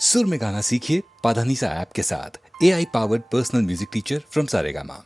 सुर में गाना सीखिए पाधानीसा ऐप के साथ। AI powered personal music teacher from Saregama.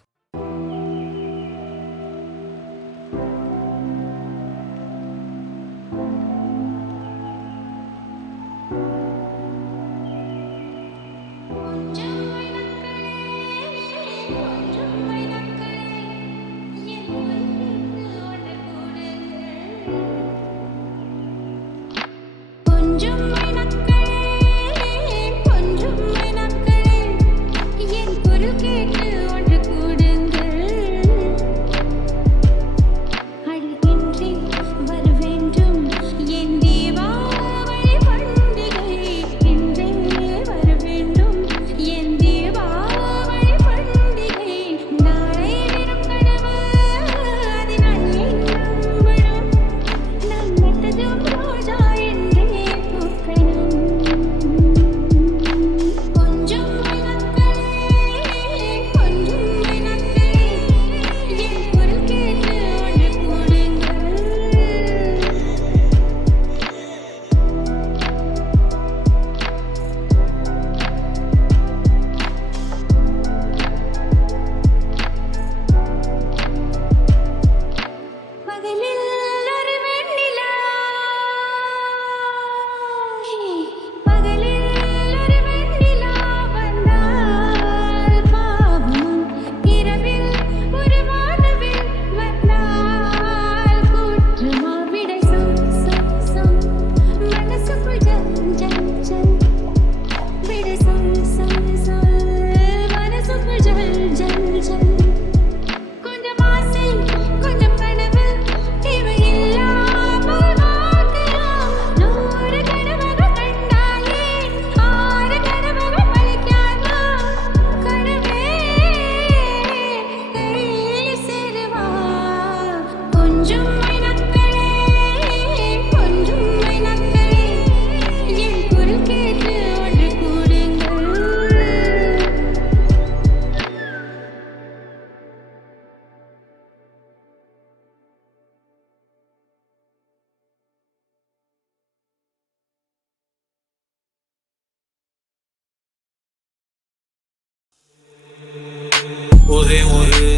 ஒரே ஒரு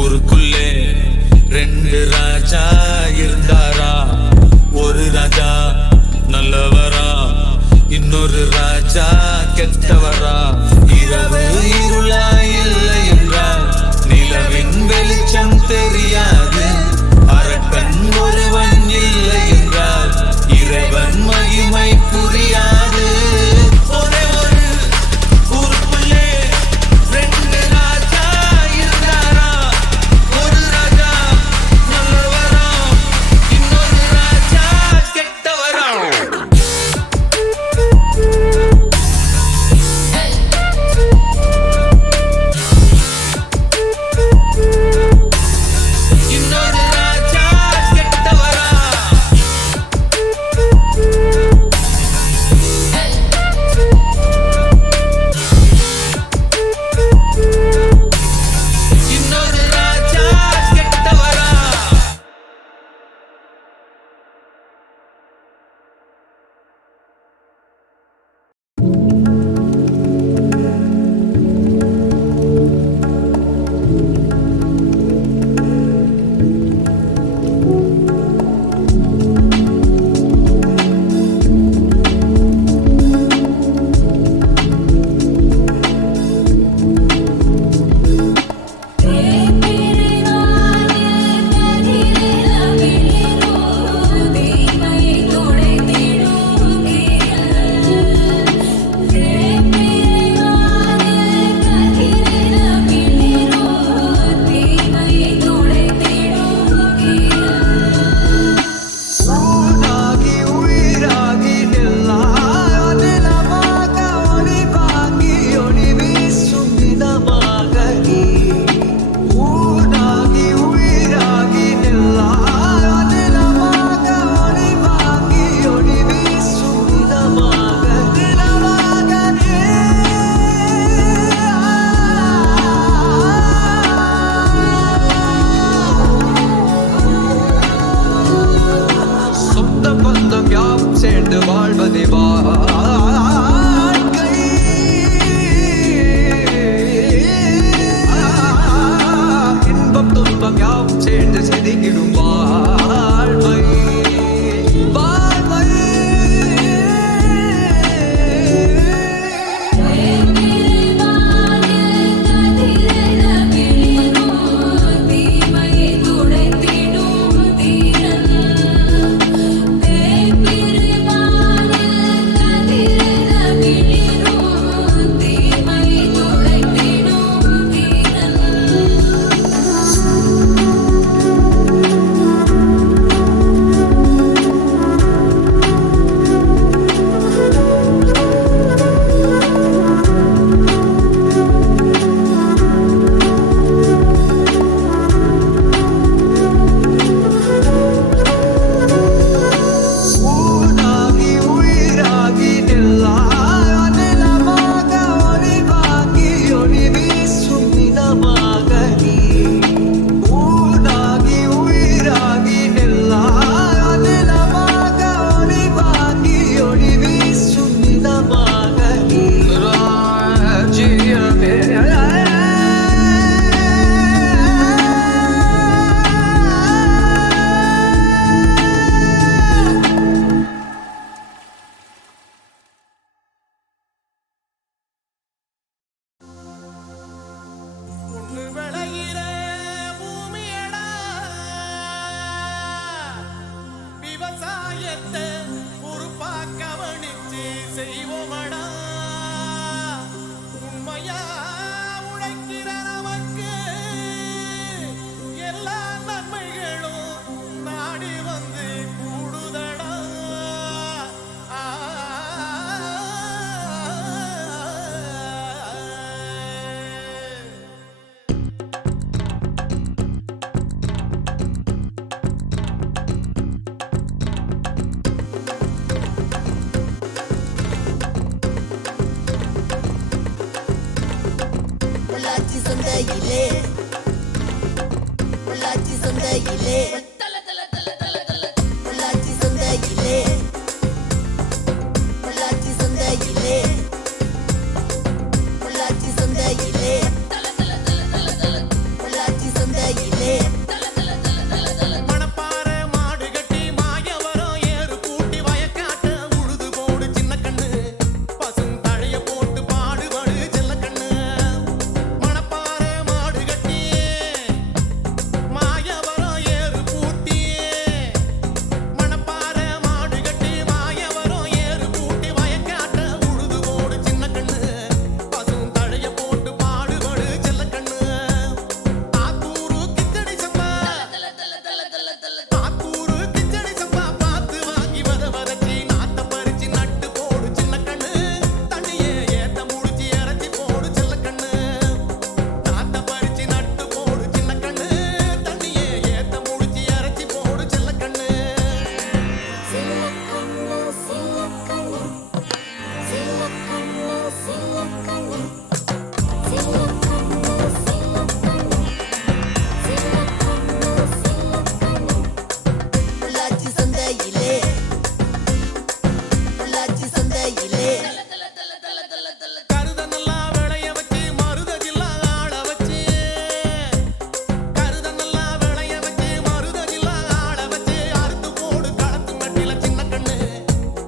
ஊருக்குள்ளே ரெண்டு ராஜா இருந்தாரா. ஒரு ராஜா நல்லவரா, இன்னொரு ராஜா கெட்டவரா. இரவு இருளா இல்லை என்றால் நிலவின் வெளிச்சம் தெரியாது. அரக்கன் ஒருவன் இல்லை என்றால் இறைவன் மகிமை புரியாது. ஒரே ஒரு ஊருக்குள்ளே ரெண்டு ராஜா இருந்தாரா. ஒரு ராஜா நல்லவரா, இன்னொரு ராஜா கெட்டவரா. இன்னொரு வாழ்வோமடா உண்மையா உழைக்கிற நமக்கு எல்லா நன்மைகளும் நாடி வந்து கூடுதடா. பொள்ளாச்சி சந்தையிலே பொள்ளாச்சி சந்தையிலே பொள்ளாச்சி சந்தையிலே பொள்ளாச்சி சந்தையிலே பொள்ளாச்சி சந்தையிலே பொள்ளாச்சி சந்தையிலே மணப்பாறை மாடு கட்டி மாயவரம் ஏறு கூட்டி வயக்காட்ட உழுது போடு சின்ன கண்ணு பசும் தழைய போட்டு பாடுபடு செல்ல கண்ணு. மணப்பாறை மாடு கட்டி மாயவரம் ஏறு கூட்டி மணப்பாறை மாடு கட்டி மாயவரம் ஏறு கூட்டி வயக்காட்ட உழுது போடு சின்ன கண்ணு பசும் தழைய போட்டு பாடுபடு செல்ல கண்ணு. ஆத்தூரு கிச்சடி சம்பா ஆத்தூரு கிச்சடி சம்பா பார்த்து வாங்கி வதச்சி நாத்த பறிச்சு நட்டு போடு சின்ன கண்ணு தண்ணியே ஏத்த முடிச்சு இறச்சி போடு செல்ல கண்ணு. நாத்த பறிச்சு நட்டு போடு சின்ன கண்ணு தண்ணியே ஏத்த முடிச்சு இறச்சி போடு செல்ல கண்ணு. பொள்ளாச்சி சந்தையிலே பொள்ளாச்சி சந்தையிலே கருத நல்லா விளைய வச்சு மருதஜில்லா ஆள வச்சு கருத நல்லா விளைய வச்சு மருதஜில்லா ஆள வச்சு அறுத்து போடு களத்து மட்டில சின்ன கண்ணு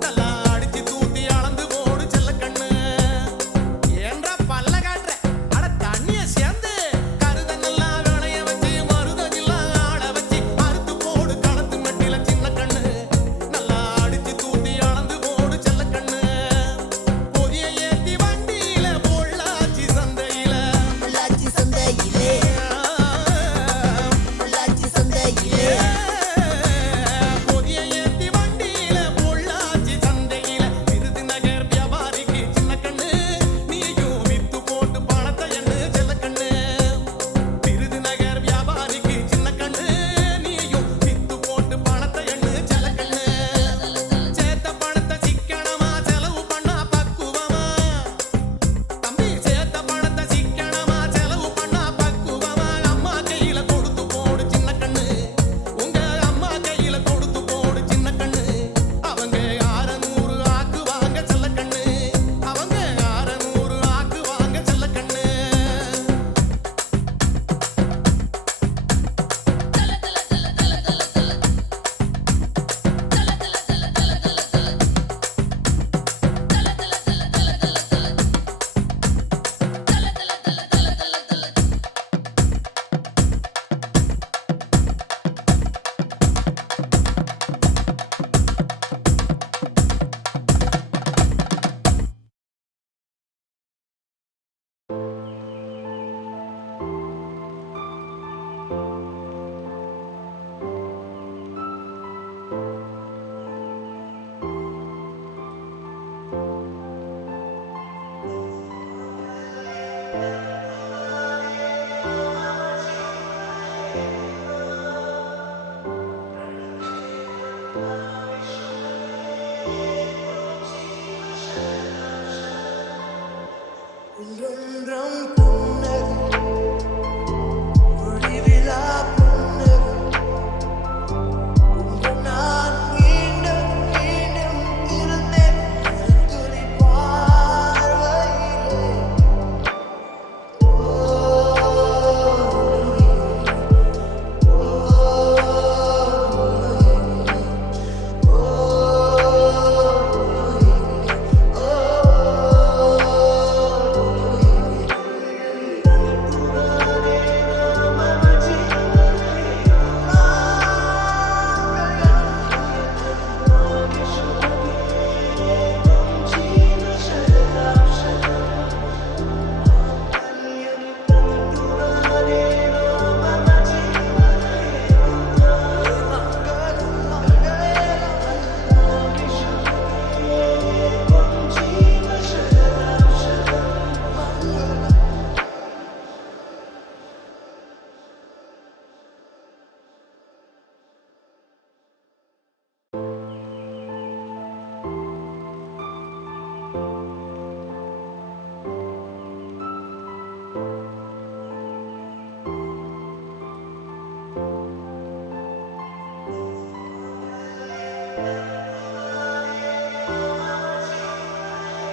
நல்லா அடிச்சு தூத்தி அளந்து போடு செல்ல கண்ணு. ஏன்றா பல்ல காட்டுற அட தண்ணிய சேர்ந்து கருத நல்லா விளைய வச்சு மருதஜில்லா ஆள வச்சு அறுத்து போடு களத்து மட்டில சின்ன கண்ணு நல்லா அடிச்சு தூத்தி அளந்து போடு செல்ல கண்ணு. பொதிய ஏத்தி வண்டியில பொள்ளாச்சி சந்தையில பொள்ளாச்சி சந்தையிலே பொள்ளாச்சி சந்தையிலே பொதிய ஏத்தி வண்டியில பொள்ளாச்சி சந்தையில விருதுநகர் வியாபாரிக்கு சின்ன கண்ணு நீயும் வித்து போட்டு பணத்தை எண்ணு செல்ல கண்ணு. விருதுநகர் வியாபாரிக்கு சின்ன கண்ணு நீயும் வித்து போட்டு பணத்தை எண்ணு செல்ல கண்ணு. சேர்த்த பணத்தை சிக்கனமா செலவு பண்ணா பக்குவமா தம்பி சேர்த்த பணத்தை சிக்கனமா செலவு பண்ணா பக்குவமா அம்மா கையில கொடுத்து போடு சின்ன கண்ணு. உங்க அம்மா கையில கொடுத்து போடு சின்ன கண்ணு. அவங்க 600 ஆக்குவாங்க செல்ல கண்ணு. அவங்க 600 ஆக்குவாங்க செல்ல கண்ணு. ஒன்றொன்றும் புன்னகை ஒளிவிழா புன்னகை உங்கள் நான் மீண்டும் மீண்டும் இருந்தேன் துளி பார்வையிலே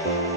ஆ